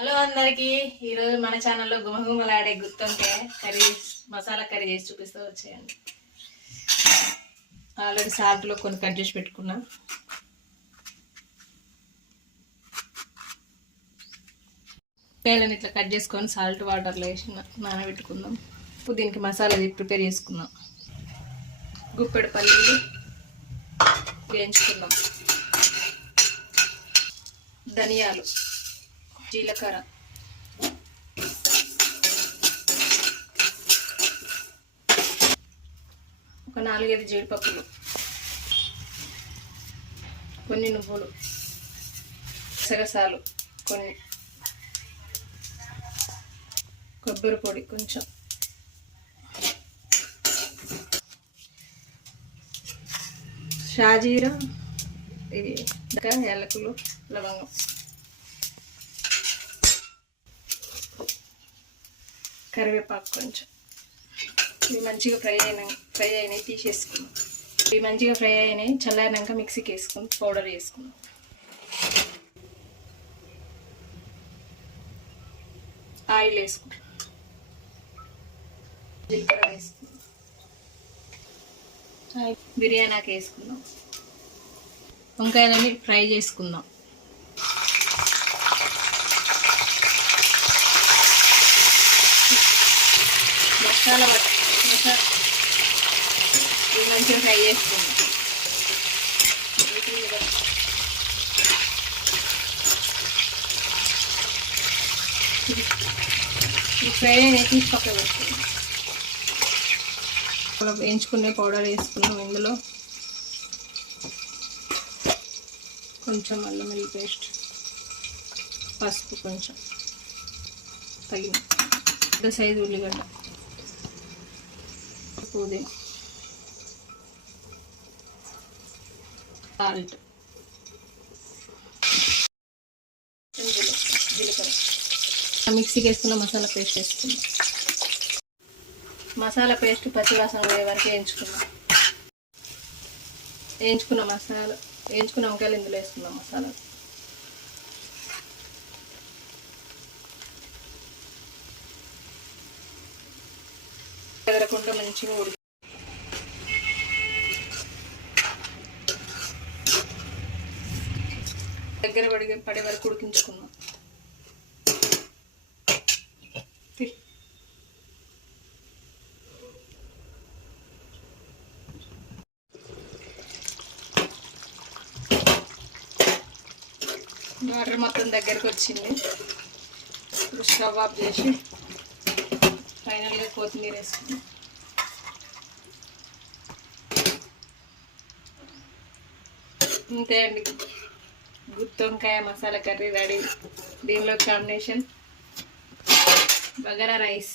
Hello అందరికి ఈరోజు మన ఛానల్లో గుమగుమలాడే గుత్తొంకాయ కర్రీ మసాలా కర్రీ చేసి చూపిస్తూ వచ్చేయండి. ఆల్రెడీ సాల్ట్లో కొన్ని కట్ చేసి పెట్టుకున్నా. కాయలను ఇట్లా కట్ చేసుకొని సాల్ట్ వాటర్లో వేసి నానబెట్టుకుందాం. ఇప్పుడు దీనికి మసాలా ప్రిపేర్ చేసుకుందాం. గుప్పెడు పల్లీలు వేయించుకుందాం, ధనియాలు, జీలకర్ర, ఒక 4-5 జీడిపప్పులు, కొన్ని నువ్వులు, సగసాలు కొన్ని, కొబ్బరి పొడి కొంచెం, షాజీరా, ఇది యాలకులు, లవంగం, కరివేపాకు కొంచెం. ఇవి మంచిగా ఫ్రై అయినాయి తీసేసుకున్నాం. ఇవి మంచిగా ఫ్రై అయినాయి చల్లారినాక మిక్సీకి వేసుకుని పౌడర్ వేసుకున్నాం. ఆయిల్ వేసుకున్నాం, జీలకర్ర వేసుకున్నాం, బిర్యానీకి వేసుకుందాం. వంకాయలని ఫ్రై చేసుకుందాం. మసాలా ఇవి మంచిగా ఫ్రై చేసుకుందాం. ఈ ఫ్రై అయినా తీసి పక్కన పెట్టుకుందాం. వేయించుకునే పౌడర్ వేసుకున్నాం. ఇందులో కొంచెం అల్లం వెల్లుల్లి పేస్ట్, పసుపు కొంచెం తగిన, పెద్ద సైజు ఉల్లిగడ్డ, పుదీనా, సాల్ట్, జీలకర్ర, మిక్సీకి వేసుకున్న మసాలా పేస్ట్ వేసుకున్నాం. మసాలా పేస్ట్ పచ్చివాసన పోయే వరకు వేయించుకున్న వంకాయలు ఇందులో వేసుకున్నాం. మసాలా ఎగరకుండా మంచిగా దగ్గర పడే వరకు ఉడికించుకున్నాం. వాటర్ మొత్తం దగ్గరకు వచ్చింది. ఇప్పుడు స్టవ్ ఆఫ్ చేసి ఫైనల్గా కొత్తిమీర వేసుకున్నాం. అంతే అండి, గుత్తొంకాయ మసాలా కర్రీ రెడీ. దీనిలో కాంబినేషన్ బగారా రైస్.